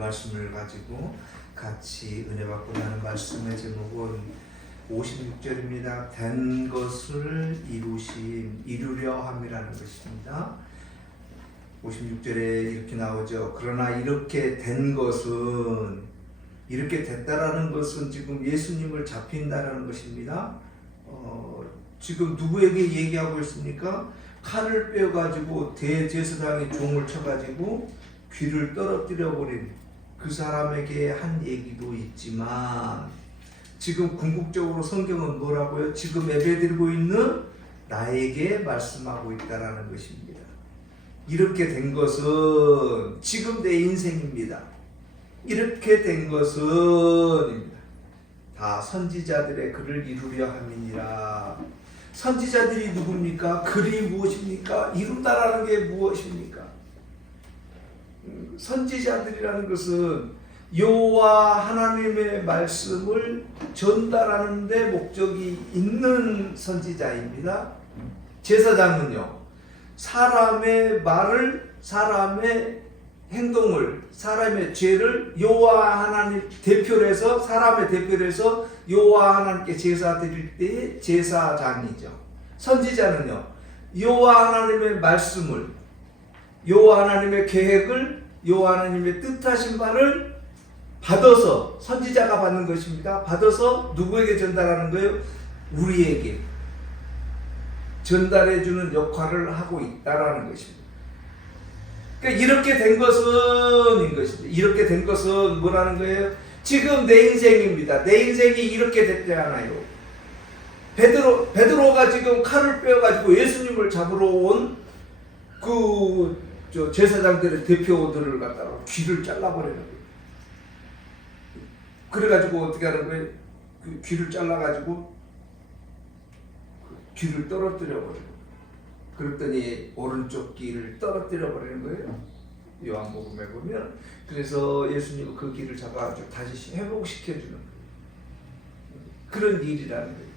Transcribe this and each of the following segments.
말씀을 가지고 같이 은혜 받고자 하는 말씀의 제목은 56절입니다. 된 것을 이루려 함이라는 것입니다. 56절에 이렇게 나오죠. 그러나 이렇게 된 것은, 이렇게 됐다라는 것은 지금 예수님을 잡힌다라는 것입니다. 지금 누구에게 얘기하고 있습니까? 칼을 빼어가지고 대제사장의 종을 쳐가지고 귀를 떨어뜨려 버린 그 사람에게 한 얘기도 있지만, 지금 궁극적으로 성경은 뭐라고요? 지금 예배드리고 있는 나에게 말씀하고 있다라는 것입니다. 이렇게 된 것은 지금 내 인생입니다. 이렇게 된 것은 다 선지자들의 글을 이루려 함이니라. 선지자들이 누굽니까? 글이 무엇입니까? 이룬다라는 게 무엇입니까? 선지자들이라는 것은 여호와 하나님의 말씀을 전달하는 데 목적이 있는 선지자입니다. 제사장은요, 사람의 말을, 사람의 행동을, 사람의 죄를 여호와 하나님 대표로 해서, 사람의 대표로 해서 여호와 하나님께 제사 드릴 때의 제사장이죠. 선지자는요, 여호와 하나님의 말씀을, 여호와 하나님의 계획을, 여호와 하나님의 뜻하신 바를 받아서, 선지자가 받는 것입니다. 받아서 누구에게 전달하는 거예요? 우리에게 전달해주는 역할을 하고 있다라는 것입니다. 그러니까 이렇게 된 것은 이렇게 된 것은 뭐라는 거예요? 지금 내 인생입니다. 내 인생이 이렇게 됐잖아요. 베드로가 지금 칼을 빼어가지고 예수님을 잡으러 온 제사장들의 대표들을 갖다가 귀를 잘라버리는 거예요. 그래가지고 어떻게 하는 거예요? 그 귀를 잘라가지고 귀를 떨어뜨려 버리는 거예요. 그랬더니 오른쪽 귀를 떨어뜨려 버리는 거예요. 요한복음에 보면. 그래서 예수님은 그 귀를 잡아가지고 다시 회복시켜주는 거예요. 그런 일이라는 거예요.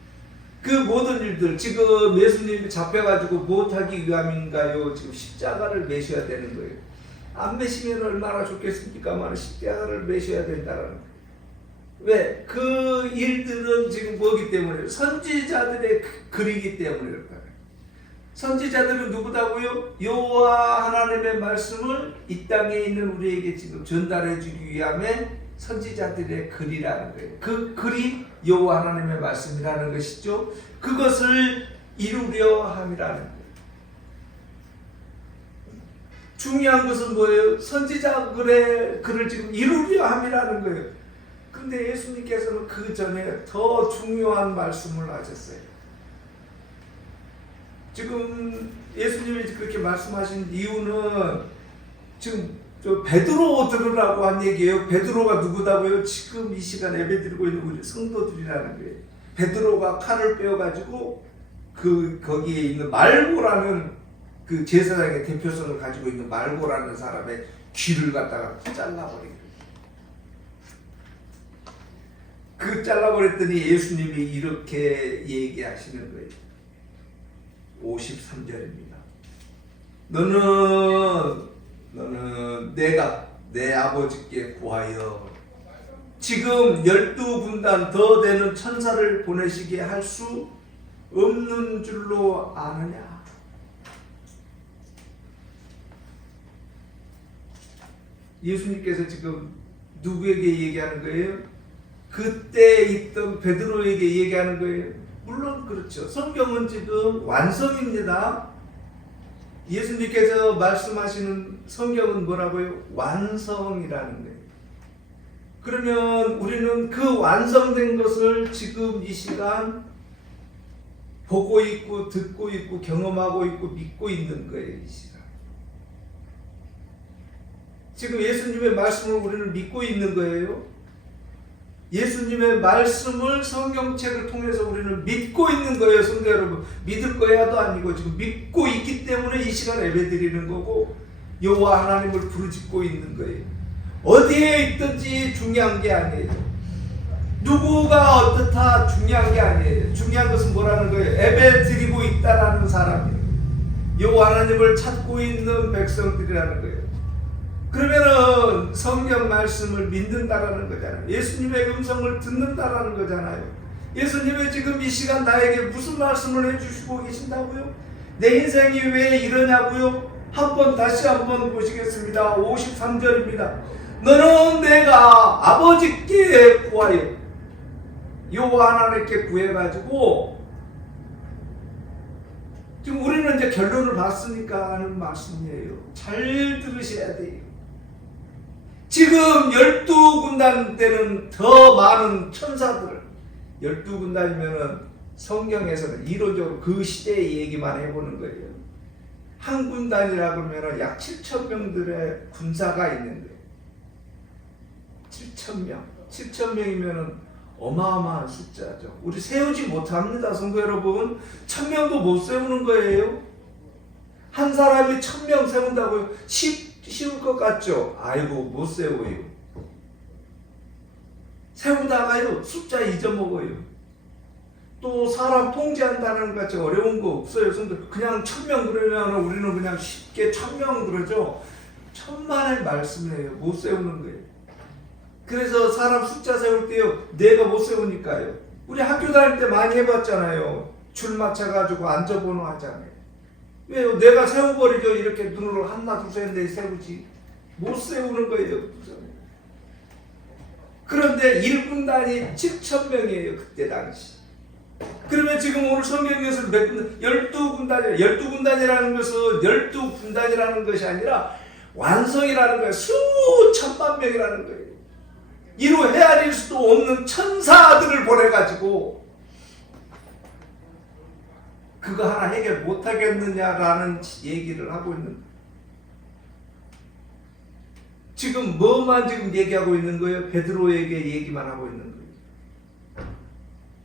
그 모든 일들, 지금 예수님이 잡혀가지고 못하기 위함인가요? 지금 십자가를 매셔야 되는 거예요. 안 매시면 얼마나 좋겠습니까만 십자가를 매셔야 된다는 거예요. 왜? 그 일들은 지금 뭐기 때문에? 선지자들의 글이기 때문에 그렇다. 선지자들은 누구다고요? 여호와 하나님의 말씀을 이 땅에 있는 우리에게 지금 전달해 주기 위함에 선지자들의 글이라는 거예요. 그 글이 여호와 하나님의 말씀이라는 것이죠. 그것을 이루려 함이라는 거예요. 중요한 것은 뭐예요? 선지자 글을 지금 이루려 함이라는 거예요. 근데 예수님께서는 그 전에 더 중요한 말씀을 하셨어요. 지금 예수님이 그렇게 말씀하신 이유는 지금 베드로 들으라고 한 얘기예요. 베드로가 누구다고요? 지금 이 시간 예배드리고 있는 우리 성도들이라는 거예요. 베드로가 칼을 빼어가지고 거기에 있는 말고라는 그 제사장의 대표성을 가지고 있는 말고라는 사람의 귀를 갖다가 잘라버린 거예요. 잘라버렸더니 예수님이 이렇게 얘기하시는 거예요. 53절입니다. 너는 내가 내 아버지께 구하여 지금 12군단 더 되는 천사를 보내시게 할 수 없는 줄로 아느냐? 예수님께서 지금 누구에게 얘기하는 거예요? 그때 있던 베드로에게 얘기하는 거예요. 물론 그렇죠. 성경은 지금 완성입니다. 예수님께서 말씀하시는 성경은 뭐라고요? 완성이라는 거예요. 그러면 우리는 그 완성된 것을 지금 이 시간 보고 있고 듣고 있고 경험하고 있고 믿고 있는 거예요. 이 시간. 지금 예수님의 말씀을 우리는 믿고 있는 거예요. 예수님의 말씀을 성경책을 통해서 우리는 믿고 있는 거예요. 성도 여러분, 믿을 거야도 아니고 지금 믿고 있기 때문에 이 시간 예배드리는 거고 여호와 하나님을 부르짖고 있는 거예요. 어디에 있든지 중요한 게 아니에요. 누구가 어떻다 중요한 게 아니에요. 중요한 것은 뭐라는 거예요? 예배드리고 있다라는 사람이에요. 여호와 하나님을 찾고 있는 백성들이라는 거예요. 그러면은 성경 말씀을 믿는다라는 거잖아요. 예수님의 음성을 듣는다라는 거잖아요. 예수님이 지금 이 시간 나에게 무슨 말씀을 해주시고 계신다고요? 내 인생이 왜 이러냐고요? 다시 한번 보시겠습니다. 53절입니다. 너는 내가 아버지께 구하여, 여호와 하나님께 구해가지고, 지금 우리는 이제 결론을 봤으니까 하는 말씀이에요. 잘 들으셔야 돼요. 지금 12군단 때는 더 많은 천사들을, 12군단이면은 성경에서는 이론적으로 그 시대의 얘기만 해보는 거예요. 한 군단이라 그러면 약 7,000명들의 군사가 있는데 7,000명. 7,000명이면 어마어마한 숫자죠. 우리 세우지 못합니다, 성도 여러분. 1,000명도 못 세우는 거예요. 한 사람이 1,000명 세운다고요? 쉬울 것 같죠? 아이고, 못 세워요. 세우다가요, 숫자 잊어먹어요. 또 사람 통제한다는 것 같이 어려운 거 없어요. 그냥 1,000명 그러면 우리는 그냥 쉽게 1,000명 그러죠. 천만의 말씀이에요. 못 세우는 거예요. 그래서 사람 숫자 세울 때요, 내가 못 세우니까요. 우리 학교 다닐 때 많이 해봤잖아요. 줄 맞춰가지고 앉아보노 하잖아요. 왜요? 내가 세워버리죠. 이렇게 눈으로 하나 둘셋 넷 세우지. 못 세우는 거예요. 그런데 1군단이 7,000명이에요. 그때 당시. 그러면 지금 오늘 성경에서 몇 군단? 12군단이에요. 12군단이라는 것은 12군단이라는 것이 아니라 완성이라는 거예요. 수천만 명이라는 거예요. 이루 헤아릴 수도 없는 천사들을 보내가지고 그거 하나 해결 못하겠느냐라는 얘기를 하고 있는 거예요. 지금 뭐만 지금 얘기하고 있는 거예요? 베드로에게 얘기만 하고 있는 거예요.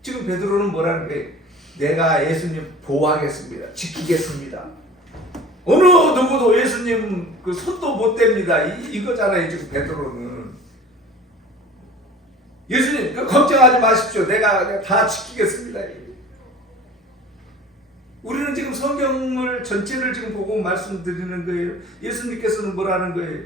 지금 베드로는 뭐라는 거예요? 내가 예수님 보호하겠습니다. 지키겠습니다. 어느 누구도 예수님 그 손도 못 댑니다. 이거잖아요. 지금 베드로는. 예수님 걱정하지 마십시오. 내가 다 지키겠습니다. 우리는 지금 성경을 전체를 지금 보고 말씀드리는 거예요. 예수님께서는 뭐라는 거예요?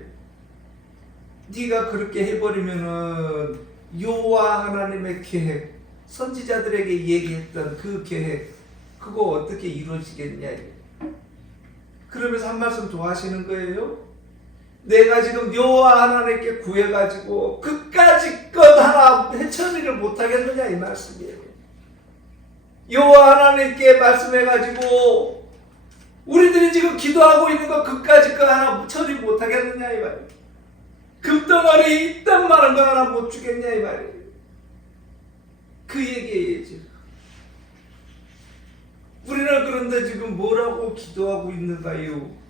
네가 그렇게 해버리면은 여호와 하나님의 계획, 선지자들에게 얘기했던 그 계획, 그거 어떻게 이루어지겠냐. 그러면서 한 말씀 더 하시는 거예요. 내가 지금 여호와 하나님께 구해가지고 그까짓 것 하나 헤쳐리를 못하겠느냐 이 말씀이에요. 여호와 하나님께 말씀해가지고 우리들이 지금 기도하고 있는 거 그까짓 것 하나 처리 못하겠느냐 이 말이에요. 금덩어리 있단 말은 거 하나 못 주겠냐 이 말이에요. 그 얘기예요. 지금 우리는 그런데 지금 뭐라고 기도하고 있는가요?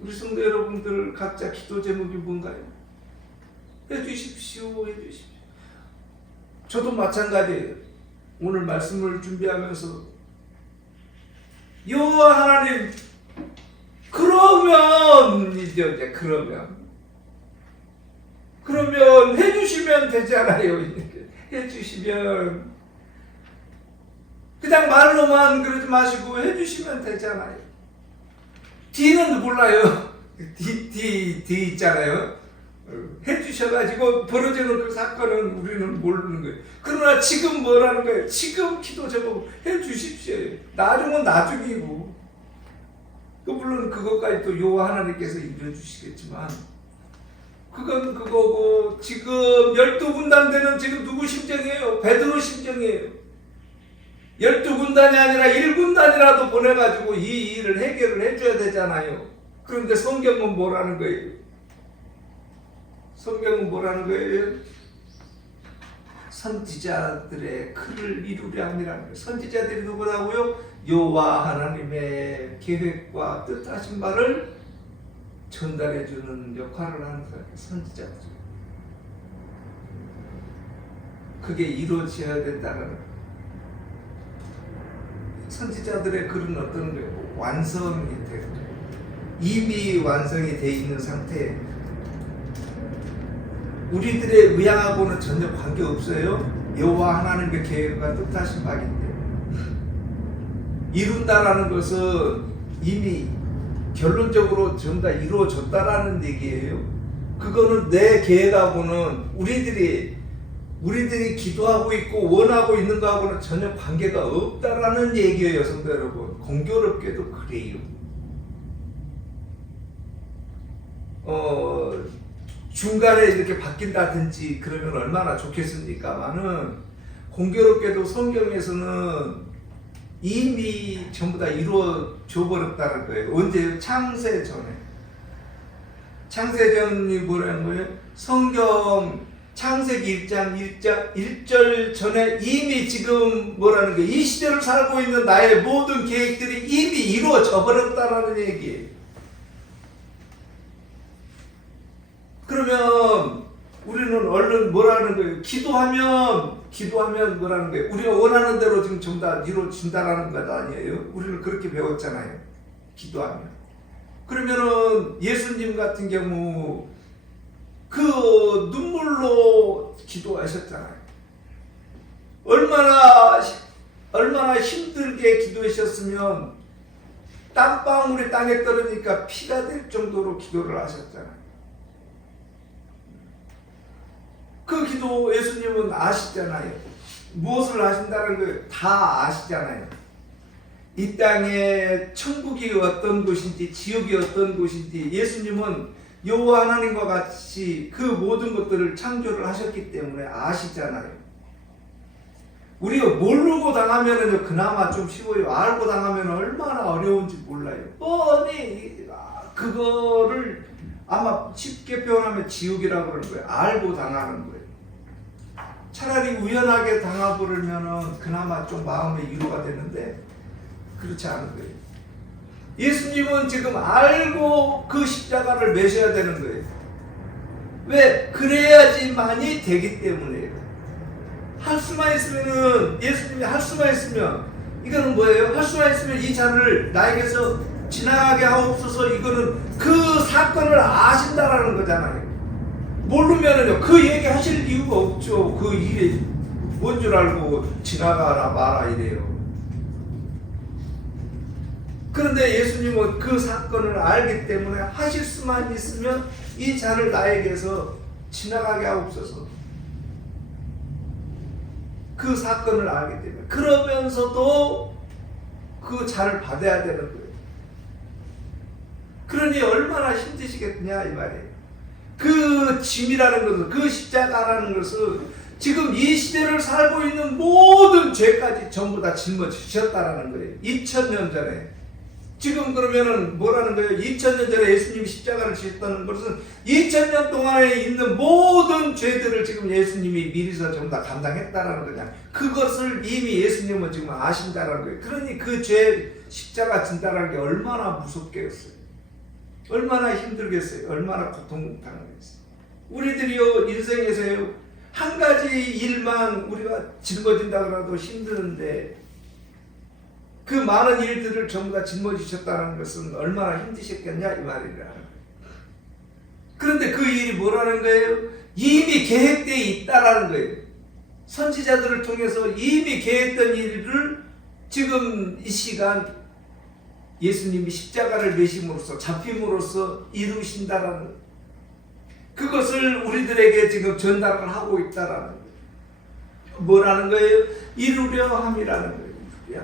우리 성도 여러분들 각자 기도 제목이 뭔가요? 해주십시오. 해주십시오. 저도 마찬가지예요. 오늘 말씀을 준비하면서 여호와 하나님 그러면 이제 그러면 해주시면 되잖아요. 해주시면 그냥 말로만 그러지 마시고 해주시면 되잖아요. D는 몰라요. D 있잖아요. 해주셔가지고 벌어지는 그 사건은 우리는 모르는 거예요. 그러나 지금 뭐라는 거예요? 지금 기도 제목 해주십시오. 나중은 나중이고, 물론 그것까지 또 여호와 하나님께서 이루어주시겠지만, 그건 그거고, 지금 12군단대는 지금 누구 심정이에요? 베드로 심정이에요. 12군단이 아니라 1군단이라도 보내가지고 이 일을 해결을 해줘야 되잖아요. 그런데 성경은 뭐라는 거예요? 성경은 뭐라는 거예요? 선지자들의 글을 이루려 함이라는 거예요. 선지자들이 누구라고요? 여호와 하나님의 계획과 뜻하신 바를 전달해주는 역할을 하는 사람이 선지자들. 그게 이루어져야 된다는 거예요. 선지자들의 글은 어떤 거예요? 완성이 되고 이미 완성이 돼 있는 상태에 우리들의 의향하고는 전혀 관계없어요. 여호와 하나님의 계획과 뜻하신 바인데 이룬다라는 것은 이미 결론적으로 전부 다 이루어졌다라는 얘기예요. 그거는 내 계획하고는 우리들이 기도하고 있고 원하고 있는 거하고는 전혀 관계가 없다라는 얘기예요, 성도 여러분. 공교롭게도 그래요. 중간에 이렇게 바뀐다든지 그러면 얼마나 좋겠습니까만은 공교롭게도 성경에서는 이미 전부 다 이루어져 버렸다는 거예요. 언제? 창세 전에. 창세전이 뭐라는 거예요? 성경 창세기 1장 1절 전에 이미 지금 뭐라는 거예요? 이 시대를 살고 있는 나의 모든 계획들이 이미 이루어져 버렸다라는 얘기예요. 그러면 우리는 얼른 뭐라는 거예요? 기도하면 뭐라는 거예요? 우리가 원하는 대로 지금 전부 다 이루어진다라는 것 아니에요? 우리는 그렇게 배웠잖아요. 기도하면. 그러면은 예수님 같은 경우 그 눈물로 기도하셨잖아요. 얼마나 힘들게 기도하셨으면 땀방울이 땅에 떨어지니까 피가 될 정도로 기도를 하셨잖아요. 그 기도 예수님은 아시잖아요. 무엇을 하신다는 걸 다 아시잖아요. 이 땅에 천국이 어떤 곳인지 지옥이 어떤 곳인지 예수님은 여호와 하나님과 같이 그 모든 것들을 창조를 하셨기 때문에 아시잖아요. 우리가 모르고 당하면은 그나마 좀 쉬워요. 알고 당하면 얼마나 어려운지 몰라요. 뻔히 그거를 아마 쉽게 표현하면 지옥이라고 그러는 거예요. 알고 당하는 거예요. 차라리 우연하게 당해버리면은 그나마 좀 마음의 위로가 되는데 그렇지 않은 거예요. 예수님은 지금 알고 그 십자가를 매셔야 되는 거예요. 왜? 그래야지만이 되기 때문이에요. 할 수만 있으면은 예수님이 할 수만 있으면 이거는 뭐예요? 할 수만 있으면 이 잔을 나에게서 지나가게 하옵소서. 이거는 그 사건을 아신다라는 거잖아요. 모르면은요 그 얘기 하실 이유가 없죠. 그 일이 뭔 줄 알고 지나가라 마라 이래요. 그런데 예수님은 그 사건을 알기 때문에 하실 수만 있으면 이 잔을 나에게서 지나가게 하옵소서. 그 사건을 알기 때문에 그러면서도 그 잔을 받아야 되는 거예요. 그러니 얼마나 힘드시겠냐 이 말이에요. 그 짐이라는 것은, 그 십자가라는 것은 지금 이 시대를 살고 있는 모든 죄까지 전부 다 짊어지셨다라는 거예요. 2000년 전에. 지금 그러면은 뭐라는 거예요? 2000년 전에 예수님이 십자가를 지셨다는 것은 2000년 동안에 있는 모든 죄들을 지금 예수님이 미리서 전부 다 감당했다라는 거냐. 그것을 이미 예수님은 지금 아신다라는 거예요. 그러니 그 죄 십자가 진다라는 게 얼마나 무섭겠어요. 얼마나 힘들겠어요. 얼마나 고통당하겠어요. 우리들이요 인생에서요 한 가지 일만 우리가 짊어진다 그래도 힘드는데 그 많은 일들을 전부 다 짊어지셨다는 것은 얼마나 힘드셨겠냐 이 말이라. 그런데 그 일이 뭐라는 거예요? 이미 계획되어 있다라는 거예요. 선지자들을 통해서 이미 계획된 일을 지금 이 시간 예수님이 십자가를 매심으로써 잡힘으로써 이루신다라는 거예요. 그것을 우리들에게 지금 전달을 하고 있다라는 거예요. 뭐라는 거예요? 이루려 함이라는 거예요. 이루려.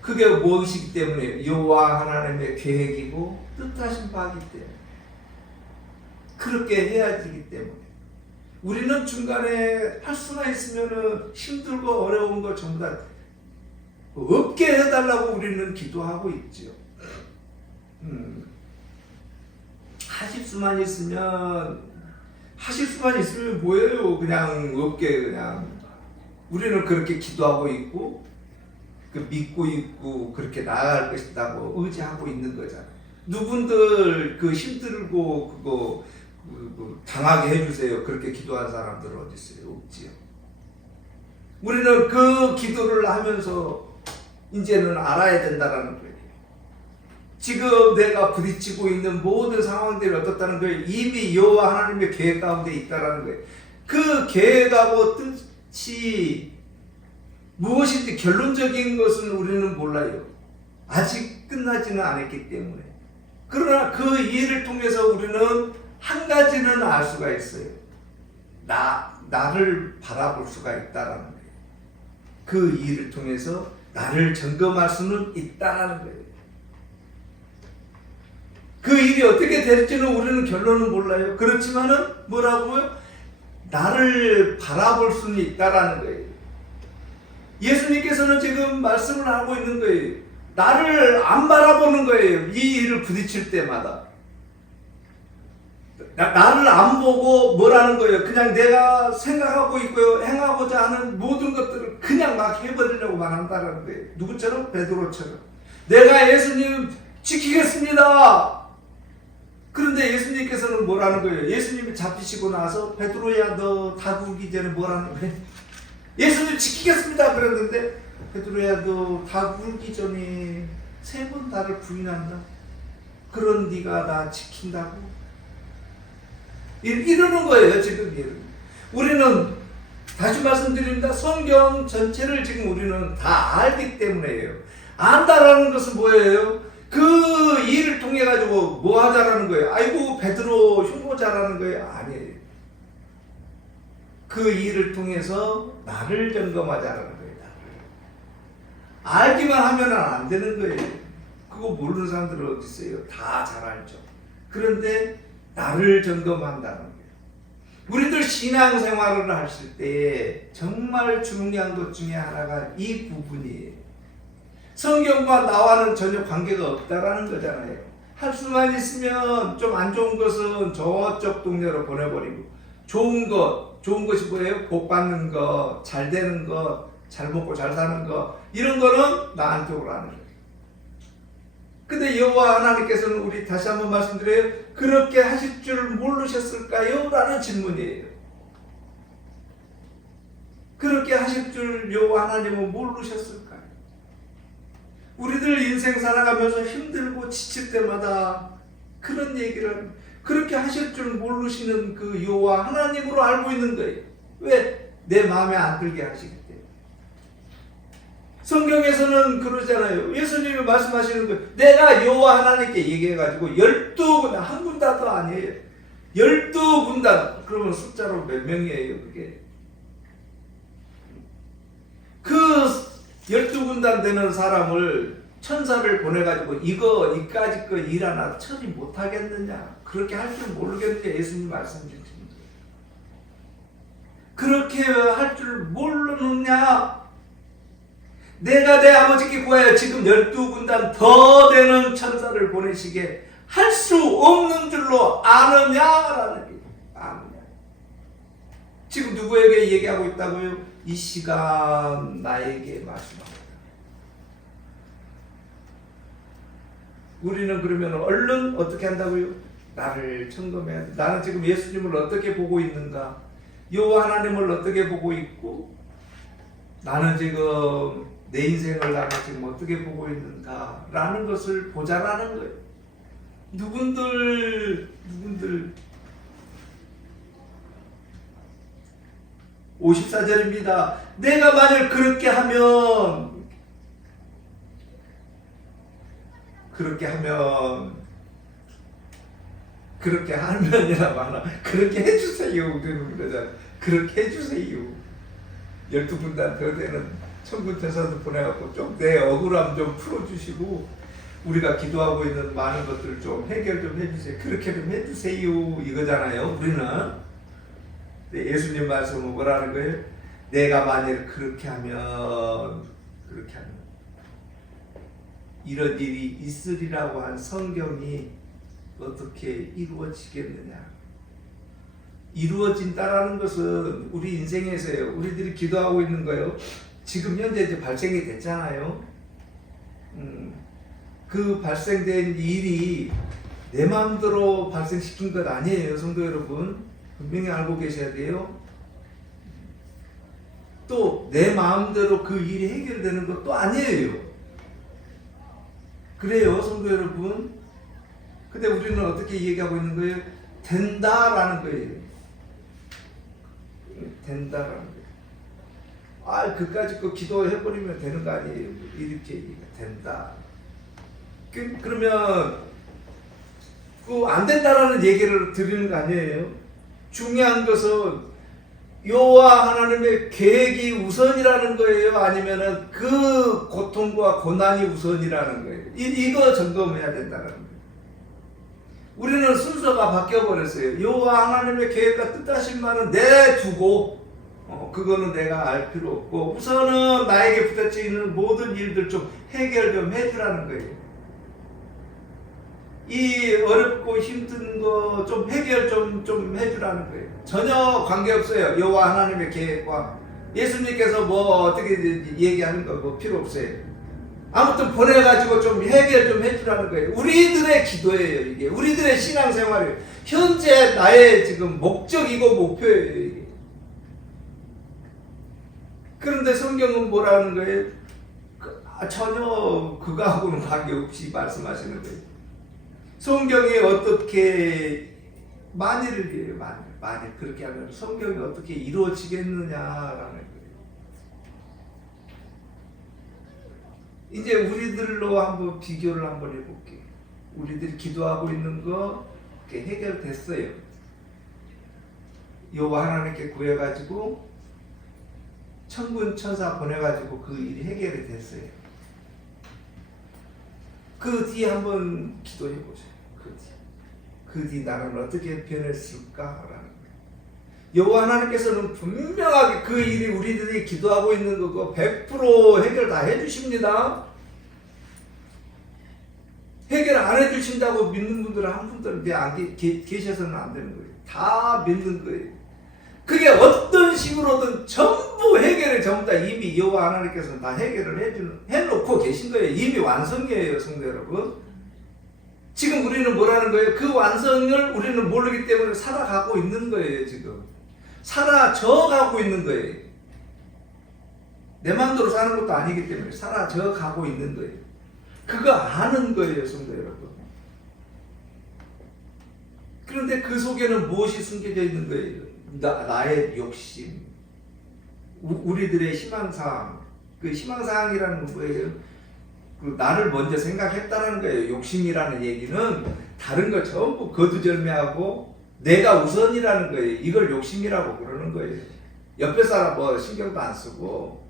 그게 무엇이기 때문에? 여호와 하나님의 계획이고 뜻하신 바이기 때문에. 그렇게 해야 되기 때문에. 우리는 중간에 할 수만 있으면은 힘들고 어려운 거 전부 다 없게 해달라고 우리는 기도하고 있죠. 하실 수만 있으면 뭐예요? 그냥 없게 그냥 우리는 그렇게 기도하고 있고 그 믿고 있고 그렇게 나아갈 것이라고 의지하고 있는 거잖아요. 누군들 그 힘들고 그거 당하게 해주세요. 그렇게 기도한 사람들은 어디 있어요? 없지요. 우리는 그 기도를 하면서 이제는 알아야 된다라는 거예요. 지금 내가 부딪히고 있는 모든 상황들이 어떻다는 거예요? 이미 여호와 하나님의 계획 가운데 있다라는 거예요. 그 계획하고 뜻이 무엇인지 결론적인 것은 우리는 몰라요. 아직 끝나지는 않았기 때문에. 그러나 그 일을 통해서 우리는 한 가지는 알 수가 있어요. 나를 바라볼 수가 있다라는 거예요. 그 일을 통해서 나를 점검할 수는 있다라는 거예요. 그 일이 어떻게 될지는 우리는 결론은 몰라요. 그렇지만은 뭐라고요? 나를 바라볼 수는 있다라는 거예요. 예수님께서는 지금 말씀을 하고 있는 거예요. 나를 안 바라보는 거예요. 이 일을 부딪힐 때마다. 나를 안 보고 뭐라는 거예요. 그냥 내가 생각하고 있고요. 행하고자 하는 모든 것들을 그냥 막 해버리려고만 한다는 거예요. 누구처럼? 베드로처럼. 내가 예수님 지키겠습니다. 그런데 예수님께서는 뭐라는 거예요? 예수님이 잡히시고 나서 베드로야 너 다 굴기 전에 뭐라는 거예요? 예수님 지키겠습니다 그랬는데 베드로야 너 다 굴기 전에 3번 나를 부인한다. 그런 네가 나 지킨다고? 이러는 거예요 지금. 우리는 다시 말씀드립니다. 성경 전체를 지금 우리는 다 알기 때문에요. 안다라는 것은 뭐예요? 그 일을 통해 가지고 뭐 하자라는 거예요? 아이고 베드로 흉보자라는 거예요? 아니에요. 그 일을 통해서 나를 점검하자라는 거예요. 알기만 하면 안 되는 거예요. 그거 모르는 사람들은 어디 있어요? 다 잘 알죠. 그런데 나를 점검한다는 거예요. 우리들 신앙생활을 하실 때 정말 중요한 것 중에 하나가 이 부분이에요. 성경과 나와는 전혀 관계가 없다라는 거잖아요. 할 수만 있으면 좀 안 좋은 것은 저쪽 동네로 보내버리고 좋은 것이 뭐예요? 복 받는 것, 잘 되는 것, 잘 먹고 잘 사는 것 이런 거는 나한테 오라는 거예요. 근데 여호와 하나님께서는 우리 다시 한번 말씀드려요. 그렇게 하실 줄 모르셨을까요? 라는 질문이에요. 그렇게 하실 줄 여호와 하나님은 모르셨을까요? 우리들 인생 살아가면서 힘들고 지칠 때마다 그런 얘기를 그렇게 하실 줄 모르시는 그 여호와 하나님으로 알고 있는 거예요. 왜? 내 마음에 안 들게 하시기 때문에. 성경에서는 그러잖아요. 예수님이 말씀하시는 거예요. 내가 여호와 하나님께 얘기해가지고 12군단, 한 군단도 아니에요. 12군단. 그러면 숫자로 몇 명이에요 그게? 그 12군단 되는 사람을 천사를 보내가지고 이까짓 거 일 하나 처리 못하겠느냐? 그렇게 할 줄 모르겠는데 예수님 말씀 주시는 거예요. 그렇게 할 줄 모르느냐? 내가 내 아버지께 구하여 지금 12군단 더 되는 천사를 보내시게 할 수 없는 줄로 아느냐라는 게 아느냐. 지금 누구에게 얘기하고 있다고요? 이 시간 나에게 말씀합니다. 우리는 그러면 얼른 어떻게 한다고요? 나를 점검해야 돼. 나는 지금 예수님을 어떻게 보고 있는가? 여호와 하나님을 어떻게 보고 있고 나는 지금 내 인생을 나는 지금 어떻게 보고 있는가? 라는 것을 보자라는 거예요. 누군들 54절입니다. 내가 만일 그렇게 하면이라 많아. 그렇게 해주세요. 그러잖아. 그렇게 해주세요. 12군단 더 되는 천군 천사도 보내갖고 좀 내 억울함 좀 풀어주시고 우리가 기도하고 있는 많은 것들 좀 해결 좀 해주세요. 그렇게 좀 해주세요. 이거잖아요. 우리는. 예수님 말씀은 뭐라는 거예요? 내가 만일 그렇게 하면 이런 일이 있으리라고 한 성경이 어떻게 이루어지겠느냐? 이루어진다라는 것은 우리 인생에서요. 우리들이 기도하고 있는 거요. 지금 현재 이제 발생이 됐잖아요. 그 발생된 일이 내 마음대로 발생시킨 것 아니에요, 성도 여러분. 분명히 알고 계셔야 돼요. 또 내 마음대로 그 일이 해결되는 것도 아니에요. 그래요, 성도 여러분. 근데 우리는 어떻게 얘기하고 있는 거예요? 된다라는 거예요. 된다라는 거예요. 그까짓 거 기도해버리면 되는 거 아니에요. 이렇게 얘기가 된다. 그러면 그 안 된다라는 얘기를 드리는 거 아니에요. 중요한 것은 여호와 하나님의 계획이 우선이라는 거예요? 아니면은 그 고통과 고난이 우선이라는 거예요? 이거 점검해야 된다는 거예요. 우리는 순서가 바뀌어버렸어요. 여호와 하나님의 계획과 뜻하신 말은 내두고 그거는 내가 알 필요 없고 우선은 나에게 부딪혀 있는 모든 일들 좀 해결 좀 해주라는 거예요. 이 어렵고 힘든 거 좀 해결 좀 해주라는 거예요. 전혀 관계없어요. 여호와 하나님의 계획과 예수님께서 뭐 어떻게 얘기하는 거 뭐 필요 없어요. 아무튼 보내가지고 좀 해결 좀 해주라는 거예요. 우리들의 기도예요. 이게 우리들의 신앙생활이에요. 현재 나의 지금 목적이고 목표예요. 이게. 그런데 성경은 뭐라는 거예요? 전혀 그거하고는 관계없이 말씀하시는 거예요. 성경이 어떻게 만일을 위해요. 만일 그렇게 하면 성경이 어떻게 이루어지겠느냐라는 거예요. 이제 우리들로 한번 비교를 한번 해볼게요. 우리들이 기도하고 있는 거 해결됐어요. 여호와 하나님께 구해가지고 천군 천사 보내가지고 그 일이 해결이 됐어요. 그 뒤에 한번 기도해보세요. 그 뒤 나는 어떻게 변했을까라는 거예요. 여호와 하나님께서는 분명하게 그 일이 우리들이 기도하고 있는 거고 100% 해결 다 해주십니다. 해결 안 해주신다고 믿는 분들은 한 분들은 계셔서는 안 되는 거예요. 다 믿는 거예요. 그게 어떤 식으로든 전부 해결을 전부 다 이미 여호와 하나님께서 다 해결을 해놓고 계신 거예요. 이미 완성이에요, 성도 여러분. 지금 우리는 뭐라는 거예요? 그 완성을 우리는 모르기 때문에 살아가고 있는 거예요, 지금. 사라져가고 있는 거예요. 내 마음대로 사는 것도 아니기 때문에 사라져가고 있는 거예요. 그거 아는 거예요, 성도 여러분. 그런데 그 속에는 무엇이 숨겨져 있는 거예요? 나의 욕심, 우리들의 희망사항. 그 희망사항이라는 건 뭐예요? 그 나를 먼저 생각했다는 거예요. 욕심이라는 얘기는 다른 거 전부 거두절미하고 내가 우선이라는 거예요. 이걸 욕심이라고 그러는 거예요. 옆에 사람 뭐 신경도 안 쓰고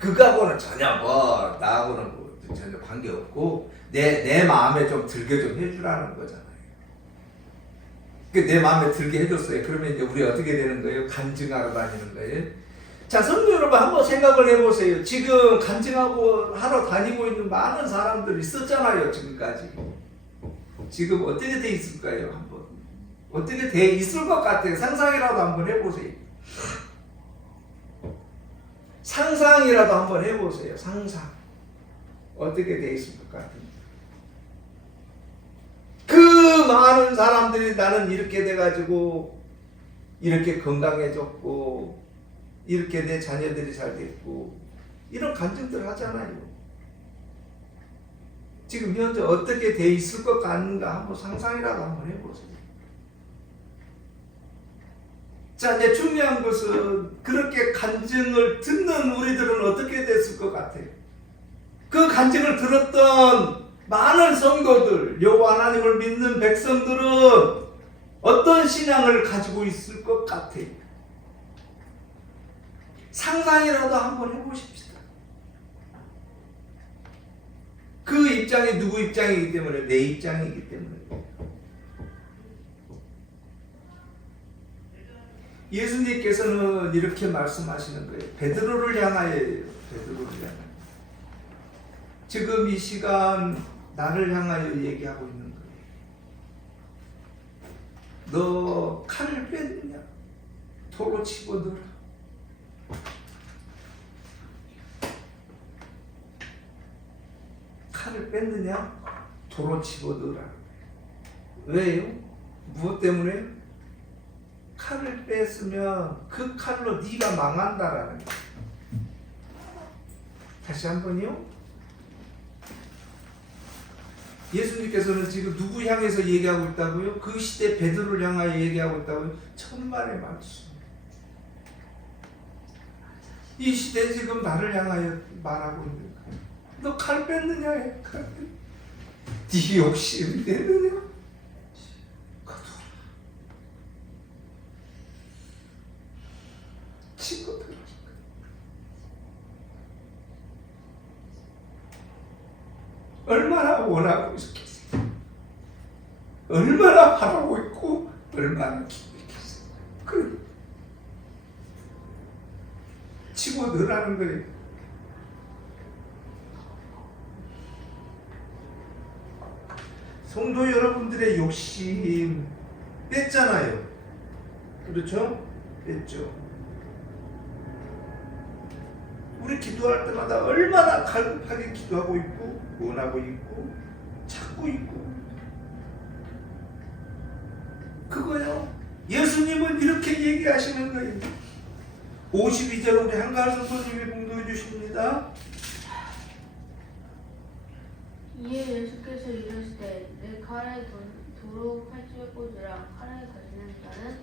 그거하고는 전혀 뭐 나하고는 뭐 전혀 관계없고 내 마음에 좀 들게 좀 해주라는 거잖아요. 내 마음에 들게 해줬어요. 그러면 이제 우리 어떻게 되는 거예요? 간증하러 다니는 거예요. 자, 성도 여러분 한번 생각을 해보세요. 지금 간증하고 하러 다니고 있는 많은 사람들이 있었잖아요. 지금까지. 지금 어떻게 돼 있을까요? 한번 어떻게 돼 있을 것 같아요. 상상이라도 한번 해보세요. 상상이라도 한번 해보세요. 상상 어떻게 돼 있을 것 같아요. 그 많은 사람들이 나는 이렇게 돼가지고 이렇게 건강해졌고 이렇게 내 자녀들이 잘 됐고 이런 간증들 하잖아요. 지금 현재 어떻게 돼 있을 것 같은가 한번 상상이라도 한번 해보세요. 자, 이제 중요한 것은 그렇게 간증을 듣는 우리들은 어떻게 됐을 것 같아요? 그 간증을 들었던 많은 성도들, 여호와 하나님을 믿는 백성들은 어떤 신앙을 가지고 있을 것 같아요? 상상이라도 한번 해보십시다. 그 입장이 누구 입장이기 때문에? 내 입장이기 때문에. 예수님께서는 이렇게 말씀하시는 거예요. 베드로를 향하여요. 베드로를 향하여. 지금 이 시간 나를 향하여 얘기하고 있는 거예요. 너 칼을 뺐느냐? 도로 치고 넣어라. 칼을 뺐느냐? 도로 치고 넣어라. 왜요? 무엇 때문에? 칼을 뺐으면 그 칼로 네가 망한다라는 거예요. 다시 한 번요. 예수님께서는 지금 누구 향해서 얘기하고 있다고요? 그 시대 베드로를 향하여 얘기하고 있다고요? 천만의 말씀. 이 시대 지금 나를 향하여 말하고 있는 거예요. 너 칼 뺐느냐 해. 네 욕심 내느냐? 거두라. 친구들 얼마나 원하고 있었겠어요. 얼마나 바라고 있고 얼마나 기도했겠어요. 그래 치고 늘하는 거예요. 성도 여러분들의 욕심 뺐잖아요. 그렇죠? 뺐죠. 우리 기도할 때마다 얼마나 갈급하게 기도하고 있고 원하고 있고 찾고 있고 그거요. 예수님은 이렇게 얘기하시는 거예요. 52절 우리 한가할 성도님이 공도해 주십니다. 이에 예수께서 이르시되 내 칼에 도로 칼집에 꽂으라. 칼에 가지는 자는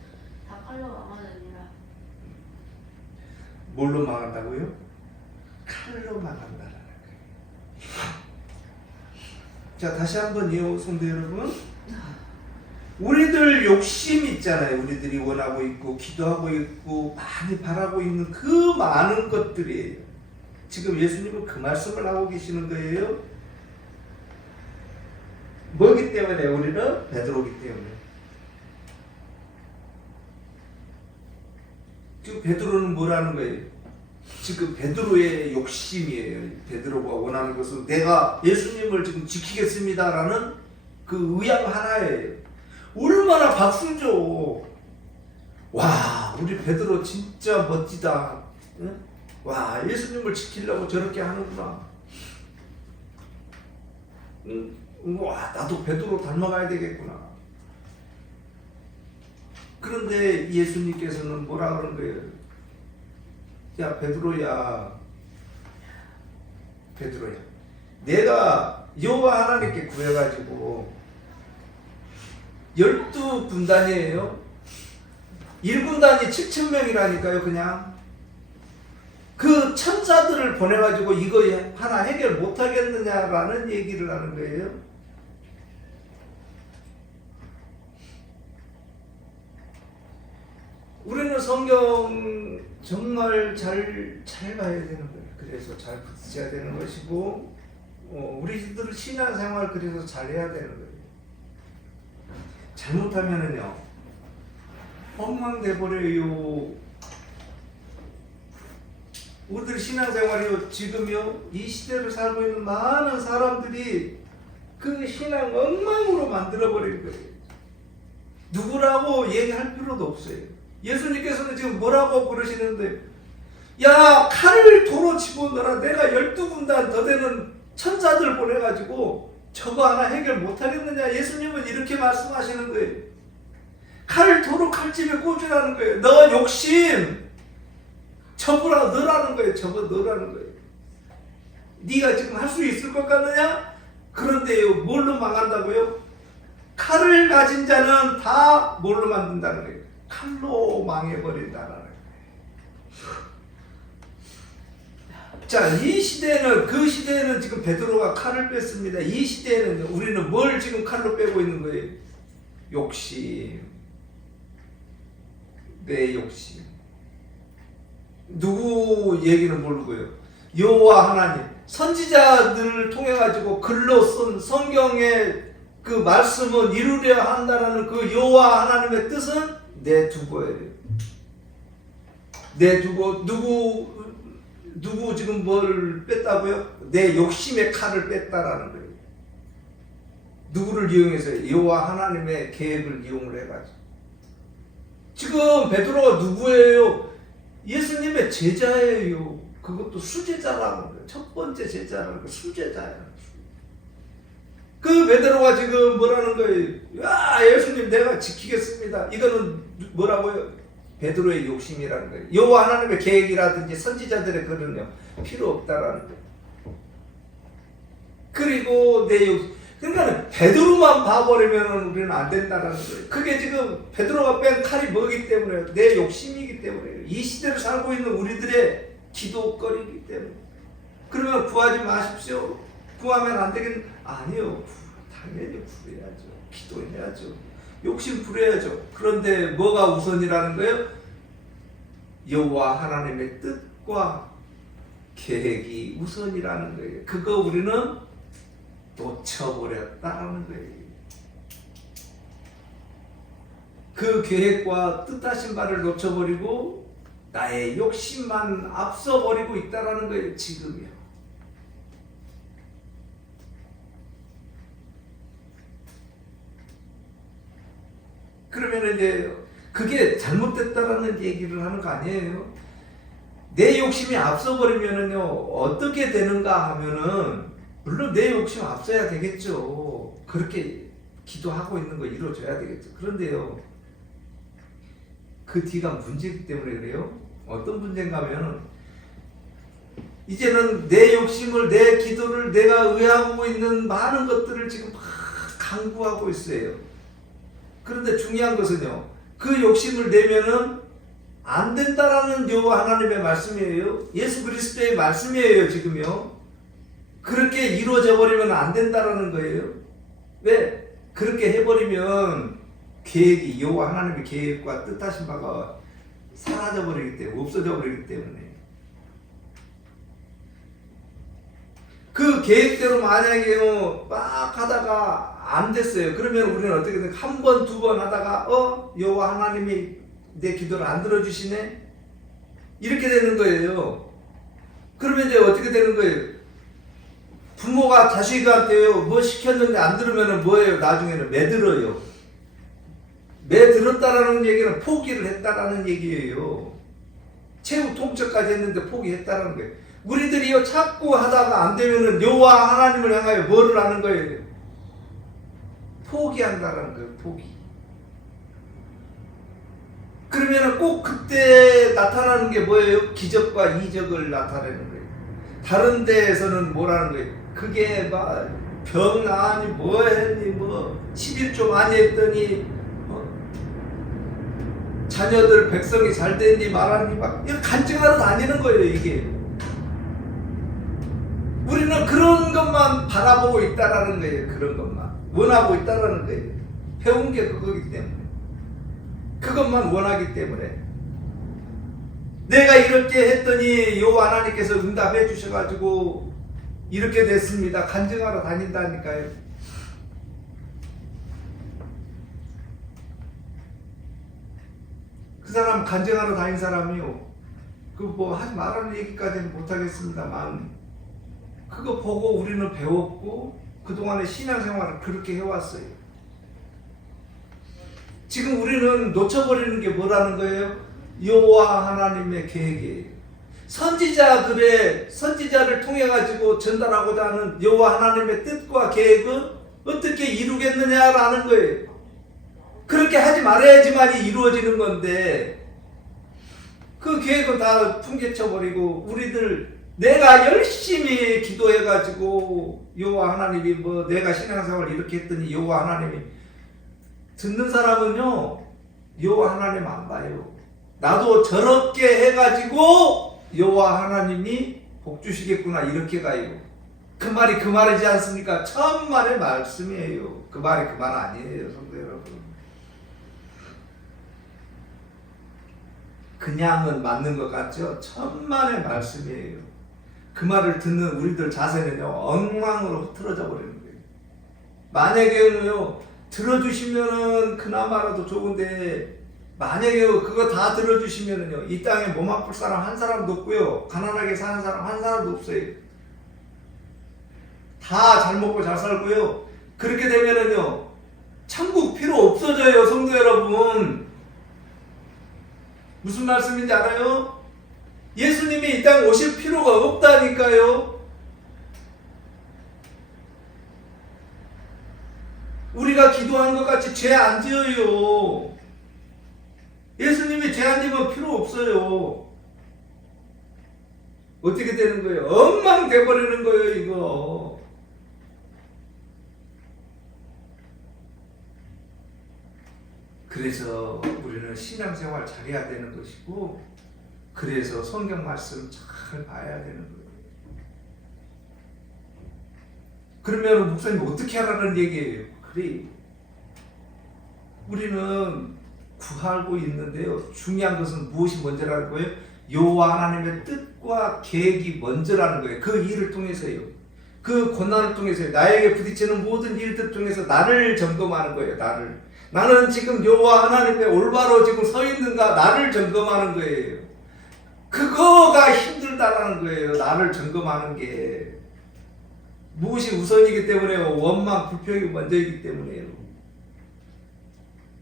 다 칼로 망하느니라. 뭘로 망한다고요? 칼로 망한다라는 거예요. 자, 다시 한번요, 성도 여러분. 우리들 욕심 있잖아요. 우리들이 원하고 있고 기도하고 있고 많이 바라고 있는 그 많은 것들이에요. 지금 예수님은 그 말씀을 하고 계시는 거예요. 뭐기 때문에? 우리는 베드로기 때문에. 지금 베드로는 뭐라는 거예요? 지금 베드로의 욕심이에요. 베드로가 원하는 것은 내가 예수님을 지금 지키겠습니다라는 그 의향 하나예요. 얼마나 박수죠. 와, 우리 베드로 진짜 멋지다. 응? 와, 예수님을 지키려고 저렇게 하는구나. 응? 와, 나도 베드로 닮아가야 되겠구나. 그런데 예수님께서는 뭐라 그런 거예요? 야, 베드로야, 내가 여호와 하나님께 구해가지고 12군단이에요. 1군단이 7,000명이라니까요. 그냥 그 천사들을 보내가지고 이거 하나 해결 못하겠느냐라는 얘기를 하는 거예요. 우리는 성경 정말 잘 봐야 되는 거예요. 그래서 잘 붙여야 되는 것이고, 우리들 신앙생활 그래서 잘해야 되는 거예요. 잘못하면은요, 엉망돼 버려요. 우리들 신앙생활이요, 지금요, 이 시대를 살고 있는 많은 사람들이 그 신앙 엉망으로 만들어 버린 거예요. 누구라고 얘기할 필요도 없어요. 예수님께서는 지금 뭐라고 그러시는데, 야, 칼을 도로 집어넣어라. 내가 12군단 더 되는 천사들 보내가지고 저거 하나 해결 못하겠느냐. 예수님은 이렇게 말씀하시는 거예요. 칼을 도로 칼집에 꽂으라는 거예요. 너 욕심 접으라 넣으라는 거예요. 접어 넣으라는 거예요. 네가 지금 할 수 있을 것 같느냐? 그런데요, 뭘로 망한다고요? 칼을 가진 자는 다 뭘로 만든다는 거예요? 칼로 망해버린다는 거예요. 자, 이 시대는, 그 시대에는 지금 베드로가 칼을 뺐습니다. 이 시대에는 우리는 뭘 지금 칼로 빼고 있는 거예요? 욕심. 내 욕심. 누구 얘기는 모르고요. 여호와 하나님, 선지자들을 통해 가지고 글로 쓴 성경의 그 말씀을 이루려 한다라는 그 여호와 하나님의 뜻은 내두고예요. 내두고 누구 지금 뭘 뺐다고요? 내 욕심의 칼을 뺐다라는 거예요. 누구를 이용해서? 여호와 하나님의 계획을 이용을 해가지고. 지금 베드로가 누구예요? 예수님의 제자예요. 그것도 수제자라는 거예요. 첫 번째 제자라는 거 수제자예요. 그 베드로가 지금 뭐라는 거예요? 야, 예수님 내가 지키겠습니다. 이거는 뭐라고요? 베드로의 욕심이라는 거예요. 여호와 하나님의 계획이라든지 선지자들의 글은요 필요 없다라는 거예요. 그리고 내 욕심. 그러니까 베드로만 봐버리면 우리는 안 된다는 거예요. 그게 지금 베드로가 뺀 칼이 뭐기 때문에? 내 욕심이기 때문에. 이 시대를 살고 있는 우리들의 기도거리이기 때문에. 그러면 구하지 마십시오. 구하면 안 되겠? 아니요. 당연히 구해야죠. 기도해야죠. 욕심 부려야죠. 그런데 뭐가 우선이라는 거예요? 여호와 하나님의 뜻과 계획이 우선이라는 거예요. 그거 우리는 놓쳐버렸다는 거예요. 그 계획과 뜻하신 바를 놓쳐버리고 나의 욕심만 앞서버리고 있다는 거예요. 지금이요. 그러면 이제 그게 잘못됐다라는 얘기를 하는 거 아니에요. 내 욕심이 앞서버리면은요 어떻게 되는가 하면은 물론 내 욕심 앞서야 되겠죠. 그렇게 기도하고 있는 거 이루어져야 되겠죠. 그런데요 그 뒤가 문제이기 때문에 그래요. 어떤 문제인가 하면은 이제는 내 욕심을, 내 기도를, 내가 의하고 있는 많은 것들을 지금 막 강구하고 있어요. 그런데 중요한 것은요 그 욕심을 내면은 안 된다라는 여호와 하나님의 말씀이에요. 예수 그리스도의 말씀이에요. 지금요 그렇게 이루어져 버리면 안 된다라는 거예요. 왜? 그렇게 해버리면 계획이, 여호와 하나님의 계획과 뜻하신 바가 사라져 버리기 때문에, 없어져 버리기 때문에. 그 계획대로 만약에 막 하다가 안 됐어요. 그러면 우리는 어떻게 돼? 한 번, 두 번 하다가 여호와 하나님이 내 기도를 안 들어주시네? 이렇게 되는 거예요. 그러면 이제 어떻게 되는 거예요? 부모가 자식한테요 뭐 시켰는데 안 들으면 뭐예요? 나중에는 매들어요. 매들었다라는 얘기는 포기를 했다라는 얘기예요. 최후 통첩까지 했는데 포기했다라는 거예요. 우리들이요 자꾸 하다가 안 되면은 여호와 하나님을 향하여 뭐를 하는 거예요? 포기한다라는 거예요. 포기. 그러면은 꼭 그때 나타나는 게 뭐예요? 기적과 이적을 나타내는 거예요. 다른 데에서는 뭐라는 거예요? 그게 막 병 나으니 뭐 했니 뭐 11조 많이 했더니 자녀들 백성이 잘 됐니 말하니 막 이렇게 간증하러 다니는 거예요. 이게 우리는 그런 것만 바라보고 있다라는 거예요. 그런 것만 원하고 있다라는 거예요. 배운 게 그거기 때문에 그것만 원하기 때문에 내가 이렇게 했더니 여호와 하나님께서 응답해 주셔가지고 이렇게 됐습니다. 간증하러 다닌다니까요. 그 사람 간증하러 다닌 사람이요. 그 뭐 하지 말라는 얘기까지는 못하겠습니다만 그거 보고 우리는 배웠고 그동안의 신앙생활을 그렇게 해왔어요. 지금 우리는 놓쳐버리는 게 뭐라는 거예요? 여호와 하나님의 계획이에요. 선지자를 통해 가지고 전달하고자 하는 여호와 하나님의 뜻과 계획은 어떻게 이루겠느냐라는 거예요. 그렇게 하지 말아야지만이 이루어지는 건데 그 계획은 다 풍개쳐버리고 우리들 내가 열심히 기도해 가지고 여호와 하나님이 뭐 내가 신앙생활을 이렇게 했더니 여호와 하나님이 듣는 사람은요 여호와 하나님 안 봐요. 나도 저렇게 해가지고 여호와 하나님이 복 주시겠구나 이렇게 가요. 그 말이 그 말이지 않습니까? 천만의 말씀이에요. 그 말이 그 말 아니에요, 성도 여러분. 그냥은 맞는 것 같죠? 천만의 말씀이에요. 그 말을 듣는 우리들 자세는요 엉망으로 흐트러져 버리는 거예요. 만약에요 들어주시면은 그나마라도 좋은데 만약에 그거 다 들어주시면은요 이 땅에 몸 아플 사람 한 사람도 없고요 가난하게 사는 사람 한 사람도 없어요. 다 잘 먹고 잘 살고요. 그렇게 되면은요 천국 필요 없어져요. 성도 여러분 무슨 말씀인지 알아요? 예수님이 이 땅에 오실 필요가 없다니까요. 우리가 기도한 것 같이 죄 안 지어요. 예수님이 죄 안 지면 필요 없어요. 어떻게 되는 거예요? 엉망 돼버리는 거예요, 이거. 그래서 우리는 신앙생활 잘해야 되는 것이고, 그래서 성경 말씀 잘 봐야 되는 거예요. 그러면 목사님 어떻게 하라는 얘기예요? 그래. 우리는 구하고 있는데요. 중요한 것은 무엇이 먼저라는 거예요? 여호와 하나님의 뜻과 계획이 먼저라는 거예요. 그 일을 통해서요. 그 고난을 통해서요. 나에게 부딪히는 모든 일들 통해서 나를 점검하는 거예요. 나는 지금 여호와 하나님의 올바로 지금 서 있는가 나를 점검하는 거예요. 그거가 힘들다라는 거예요. 나를 점검하는 게. 무엇이 우선이기 때문에요. 원망, 불평이 먼저이기 때문에요.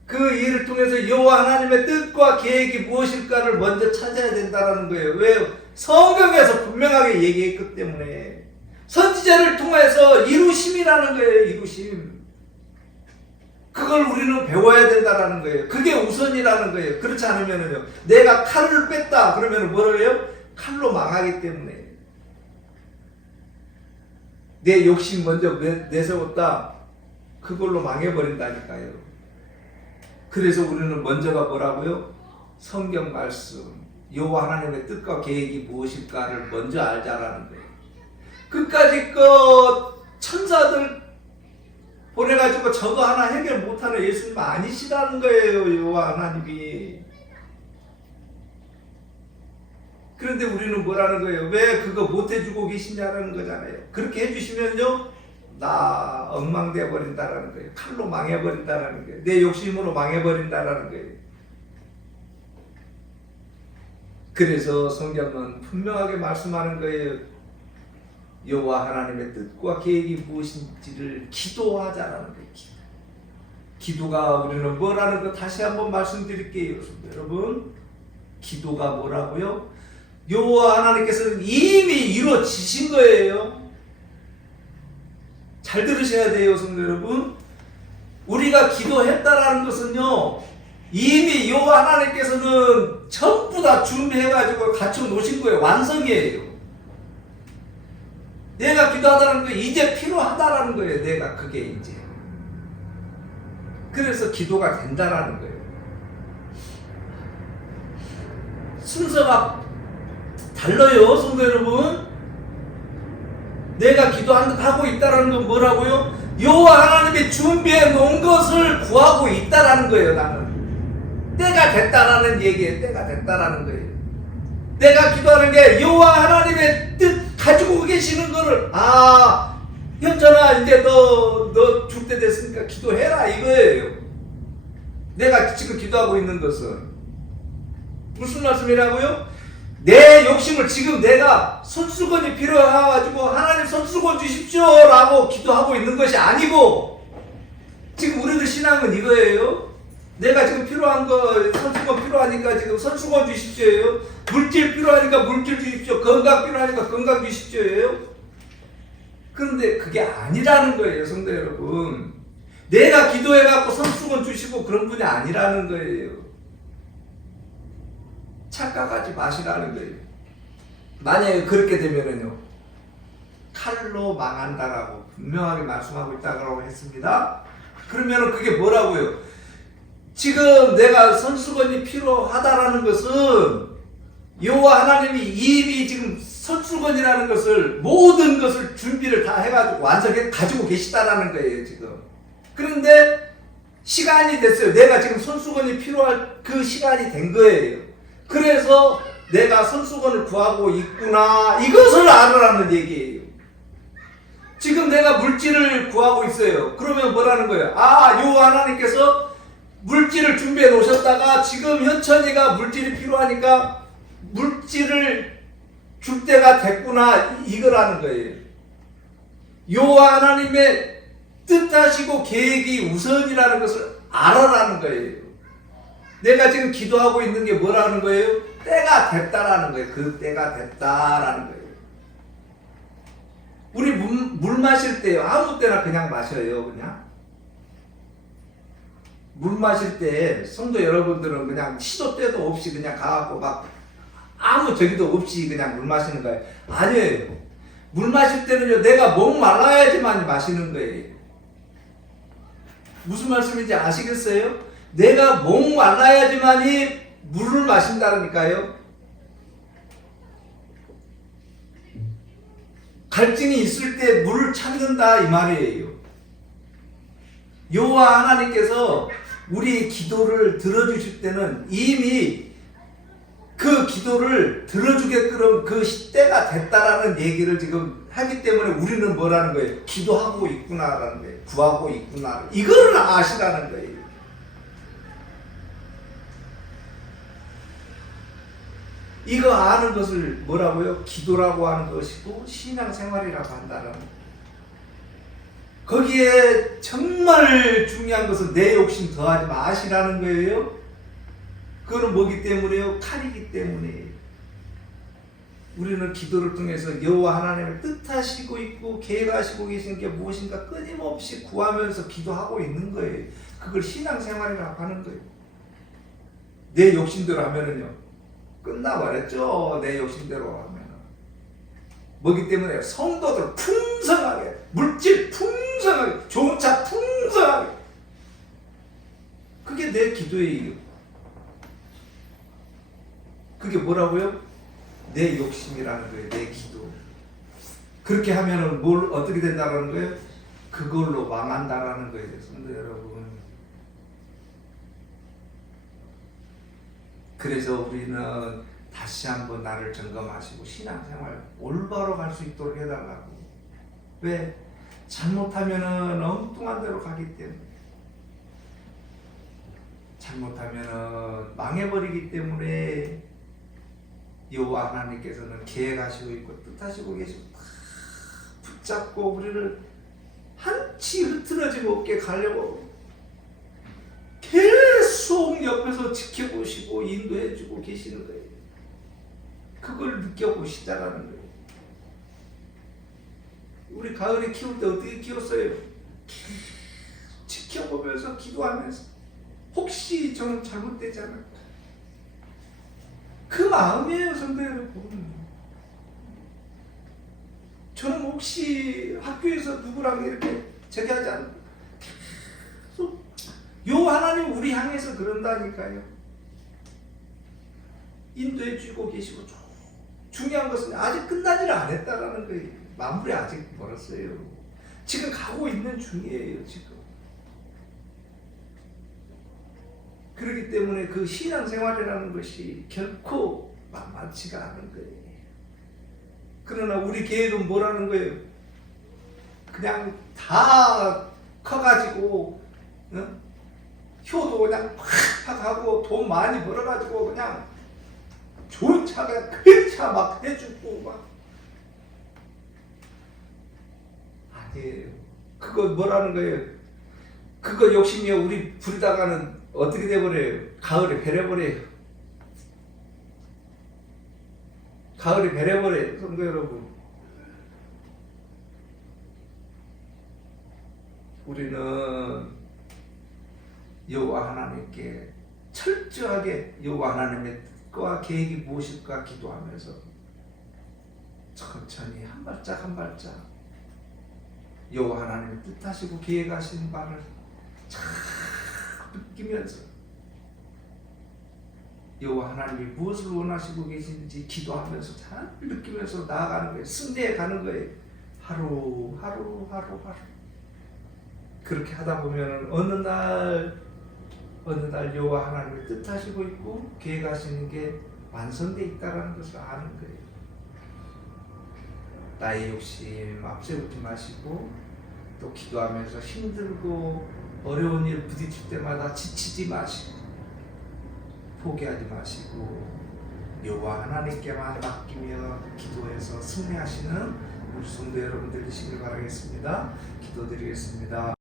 그 일을 통해서 여호와 하나님의 뜻과 계획이 무엇일까를 먼저 찾아야 된다는 거예요. 왜? 성경에서 분명하게 얘기했기 때문에. 선지자를 통해서 이루심이라는 거예요. 이루심. 그걸 우리는 배워야 된다는 거예요. 그게 우선이라는 거예요. 그렇지 않으면요, 내가 칼을 뺐다 그러면 뭐래요? 칼로 망하기 때문에. 내 욕심 먼저 내세웠다, 그걸로 망해버린다니까요. 그래서 우리는 먼저가 뭐라고요? 성경 말씀, 여호와 하나님의 뜻과 계획이 무엇일까를 먼저 알자라는 거예요. 끝까지 천사들 보내가지고 저거 하나 해결 못하는 예수님 아니시라는 거예요. 여호와 하나님이. 그런데 우리는 뭐라는 거예요? 왜 그거 못해주고 계시냐라는 거잖아요. 그렇게 해주시면요, 나 엉망되어 버린다라는 거예요. 칼로 망해버린다라는 거예요. 내 욕심으로 망해버린다라는 거예요. 그래서 성경은 분명하게 말씀하는 거예요. 여호와 하나님의 뜻과 계획이 무엇인지를 기도하자라는 거예요. 기도가 우리는 뭐라는 거 다시 한번 말씀드릴게요. 여러분, 기도가 뭐라고요? 여호와 하나님께서는 이미 이루어지신 거예요. 잘 들으셔야 돼요, 성도 여러분. 우리가 기도했다라는 것은요, 이미 여호와 하나님께서는 전부 다 준비해가지고 갖춰 놓으신 거예요. 완성이에요. 내가 기도하다는 게 이제 필요하다라는 거예요. 내가 그게 이제. 그래서 기도가 된다라는 거예요. 순서가 달라요, 성도 여러분. 내가 기도하고 있다라는 건 뭐라고요? 여호와 하나님이 준비해 놓은 것을 구하고 있다라는 거예요. 나는 때가 됐다라는 얘기예요. 때가 됐다라는 거예요. 내가 기도하는 게 여호와 하나님의 뜻 가지고 계시는 거를, 현철아, 이제 너 줄 때 됐으니까 기도해라 이거예요. 내가 지금 기도하고 있는 것은 무슨 말씀이라고요? 내 욕심을 지금 내가 손수건이 필요해가지고 하나님 손수건 주십시오 라고 기도하고 있는 것이 아니고, 지금 우리들 신앙은 이거예요. 내가 지금 필요한 거, 손수건 필요하니까 지금 손수건 주십시오예요. 물질 필요하니까 물질 주십시오. 건강 필요하니까 건강 주십시오예요. 그런데 그게 아니라는 거예요, 성도 여러분. 내가 기도해갖고 손수건 주시고 그런 분이 아니라는 거예요. 착각하지 마시라는 거예요. 만약에 그렇게 되면은요, 칼로 망한다라고 분명하게 말씀하고 있다고 했습니다. 그러면은 그게 뭐라고요? 지금 내가 손수건이 필요하다라는 것은 여호와 하나님이 이미 지금 손수건이라는 것을, 모든 것을 준비를 다 해가지고 완성해 가지고 계시다라는 거예요, 지금. 그런데 시간이 됐어요. 내가 지금 손수건이 필요할 그 시간이 된 거예요. 그래서 내가 손수건을 구하고 있구나, 이것을 알으라는 얘기예요. 지금 내가 물질을 구하고 있어요. 그러면 뭐라는 거예요? 여호와 하나님께서 물질을 준비해 놓으셨다가 지금 현천이가 물질이 필요하니까 물질을 줄 때가 됐구나, 이거라는 거예요. 여호와 하나님의 뜻하시고 계획이 우선이라는 것을 알아라는 거예요. 내가 지금 기도하고 있는 게 뭐라는 거예요? 때가 됐다라는 거예요. 그 때가 됐다라는 거예요. 우리 물 마실 때요, 아무 때나 그냥 마셔요. 그냥 물 마실 때 성도 여러분들은 그냥 시도 때도 없이 그냥 가갖고 막 아무 저기도 없이 그냥 물 마시는 거예요. 아니에요. 물 마실 때는요, 내가 목 말라야지만 마시는 거예요. 무슨 말씀인지 아시겠어요? 내가 목 말라야지만이 물을 마신다니까요. 갈증이 있을 때 물을 찾는다 이 말이에요. 여호와 하나님께서 우리 기도를 들어주실 때는 이미 그 기도를 들어주게끔 그 시대가 됐다라는 얘기를 지금 하기 때문에 우리는 뭐라는 거예요? 기도하고 있구나라는 거예요. 구하고 있구나. 이거를 아시라는 거예요. 이거 아는 것을 뭐라고요? 기도라고 하는 것이고 신앙생활이라고 한다는 거예요. 거기에 정말 중요한 것은 내 욕심 더하지 마시라는 거예요. 그거는 뭐기 때문에요? 칼이기 때문에. 우리는 기도를 통해서 여호와 하나님을 뜻하시고 있고 계획하시고 계신 게 무엇인가 끊임없이 구하면서 기도하고 있는 거예요. 그걸 신앙생활이라고 하는 거예요. 내 욕심대로 하면은요 끝나버렸죠. 내 욕심대로 하면. 뭐기 때문에 성도들 풍성하게, 물질 풍성하게, 좋은 차 풍성하게. 그게 내 기도예요. 그게 뭐라고요? 내 욕심이라는 거예요. 내 기도. 그렇게 하면은 뭘 어떻게 된다는 거예요? 그걸로 망한다라는 거예요. 성도 여러분. 그래서 우리는 다시 한번 나를 점검하시고 신앙생활 올바로 갈 수 있도록 해달라고. 왜? 잘못하면은 엉뚱한 데로 가기 때문에. 잘못하면은 망해버리기 때문에 여호와 하나님께서는 계획하시고 있고 뜻하시고 계시고 붙잡고 우리를 한치 흐트러짐 없게 가려고 계속 옆에서 지켜보시고 인도해주고 계시는 거예요. 그걸 느껴보시자라는 거예요. 우리 가을에 키울 때 어떻게 키웠어요? 지켜보면서 기도하면서 혹시 저는 잘못되잖아요. 그 마음이에요, 성도 여러분. 저는 혹시 학교에서 누구랑 이렇게 저기 하지 않고 계속 요 하나님 우리 향해서 그런다니까요. 인도해주고 계시고 중요한 것은 아직 끝나지를 않았다라는 거예요. 마무리 아직 멀었어요. 지금 가고 있는 중이에요. 지금. 그렇기 때문에 그 신앙생활이라는 것이 결코 만만치가 않은 거예요. 그러나 우리 계획은 뭐라는 거예요? 그냥 다 커가지고 효도 그냥 팍팍 하고 돈 많이 벌어가지고 그냥 좋은 차 그냥 큰 차 막 해주고 막 아니에요. 그거 뭐라는 거예요? 그거 욕심이 우리 부리다가는 어떻게 돼버려요? 가을에 배려버려요. 가을에 배려버려요. 성도 여러분. 우리는 여호와 하나님께 철저하게 여호와 하나님의 뜻과 계획이 무엇일까 기도하면서 천천히 한 발짝 한 발짝 여호와 하나님의 뜻하시고 계획하신 바를 잘 느끼면서 여호와 하나님이 무엇을 원하시고 계신지 기도하면서 잘 느끼면서 나아가는 거예요. 승리해 가는 거예요. 하루 그렇게 하다 보면 어느 날 여호와 하나님의 뜻하시고 있고 계획하시는 게 완성되어 있다는 것을 아는 거예요. 나의 욕심 앞세우지 마시고 또 기도하면서 힘들고 어려운 일 부딪힐 때마다 지치지 마시고 포기하지 마시고 여호와 하나님께만 맡기며 기도해서 승리하시는 우리 성도 여러분 되시길 바라겠습니다. 기도드리겠습니다.